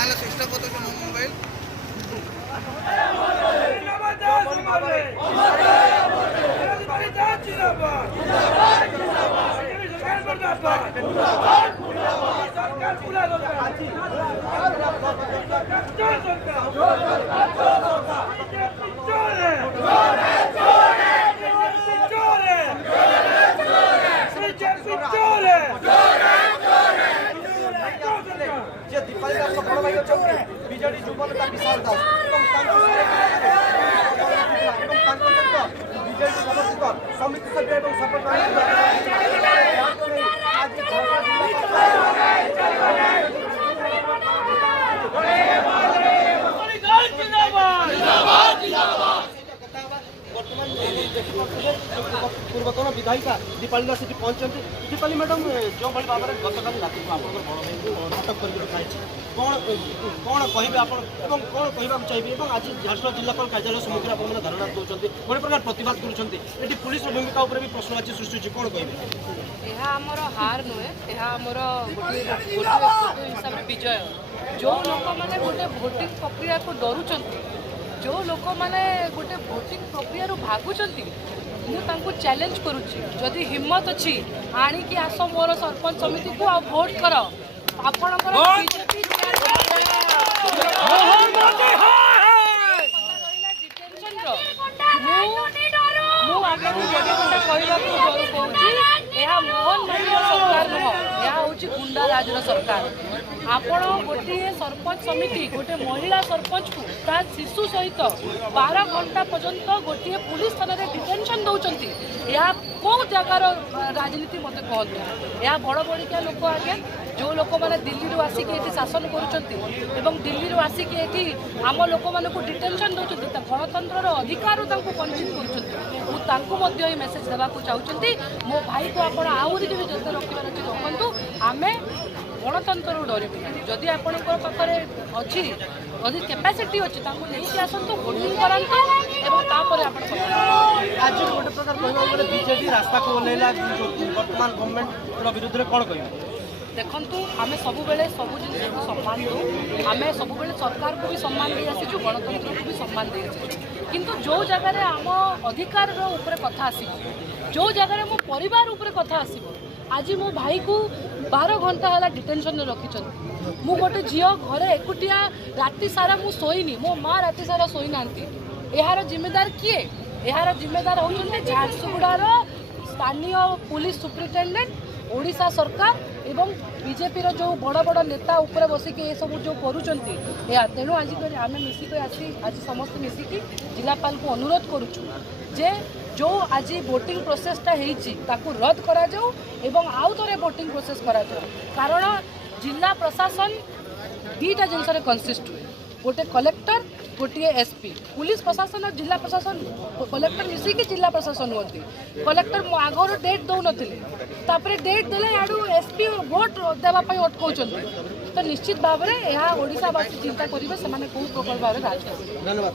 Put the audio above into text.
ତାହେଲେ ଚେଷ୍ଟା କରୁଛ ମୋ ମୋବାଇଲ বিজেডি যুবনেতা বিশাল দাস বিজেডি সমর্থিত সমিতি সভ্য এবং শপথ पूर्वतन विधायिका दीपाली दास ये पहुंचती। दीपाली मैडम जो भाई भाव में गत काली रात को आप बड़ भाई अटक कर रखा कौन कौन कहे आप कौन कहवा चाहिए आज झारसुगुड़ा जिलापाल कार्यालय सम्मुखीन आप धारणा दौरान गोटे प्रकार प्रतिवाद कर पुलिस भूमिका भी प्रश्नवाची सृष्टि कौन कहे आमर हार नुहे हिसाब से विजय जो लोक मैंने गोटे भोटिंग प्रक्रिया को डरुंच जो लोक मैंने गोटे भोटिंग प्रक्रिया भागुंट मुझे चैलेंज करुच्ची जदि हिम्मत अच्छी आणिकी आस मोर सरपंच समिति को भोट कर आपणकर बीजेपी मोहन मांडविया सरकार नुह यह हूँ गुंडा राजर सरकार आपण गोटे सरपंच समिति गोटे महिला सरपंच को ता शिशु सहित 12 घंटा पर्यंत गोटे पुलिस थाना डिटेंशन दौरान यह कौ जगार राजनीति मत कहतु यह बड़ बड़िया लोक आगे जो लोक मैंने दिल्ली आसिक ये शासन कर दिल्ली आसिक ये आम लोक मानक डिटेंशन दौरान गणतंत्र अधिकार वंचित कर मेसेज देवाक चाहते मो भाई को आप आहरी भी जत रखार अच्छे रखु आम गणतंत्र डरबू जदि आपण पाखे अच्छी अधिक कैपेसिटी अच्छी नहीं आसतु भोटिंग करातु आज गोटे प्रकार कहते बीजेपी रास्ता को ओह्लैला वर्तमान गवर्नमेंट विरुद्ध में कौन कह देखु आम सब सब जिन को सम्मान दो आम सब सरकार को भी सम्मान दे आसीचु गणतंत्र को भी सम्मान दे आसीचु किंतु जो जगह आम अधिकार कथा आसो जो जगह मो परिवार उपर कथा आसो आज मो भाई को 12 घंटा है डिटेंशन रखी मु गोटे झील घरे एकुटिया राति सारा मु सोईनी मो माँ राति सारा सोई ना यार जिम्मेदार किए यार जिम्मेदार होउछन्ते झारसुगुड़ार स्थानीय पुलिस सुप्रिटेंडेंट ओडिशा सरकार एवं बीजेपी जो बड़ बड़ नेता ऊपर बसिक ये सब जो करुँच तेणु आज आम मिसिक आज समस्त मिसिकी जिलापाल को अनुरोध करुचु जे जो आज वोटिंग प्रोसेसटा ताकू रद्द करा जाऊ एवं आउ थे वोटिंग प्रोसेस करा जाऊ कारण जिला प्रशासन दीटा जिनस कनसिस्ट हुए गोटे कलेक्टर गोटे एसपी पुलिस प्रशासन और जिला प्रशासन कलेक्टर मिसिकी जिला प्रशासन होती कलेक्टर आगर डेट दौन डेट देले याडू एसपी भोट देवाई अटकाउं तो निश्चित भाव में यह ओडिशावासी चिंता करेंगे से कौ प्रकार भाव में राज धन्यवाद।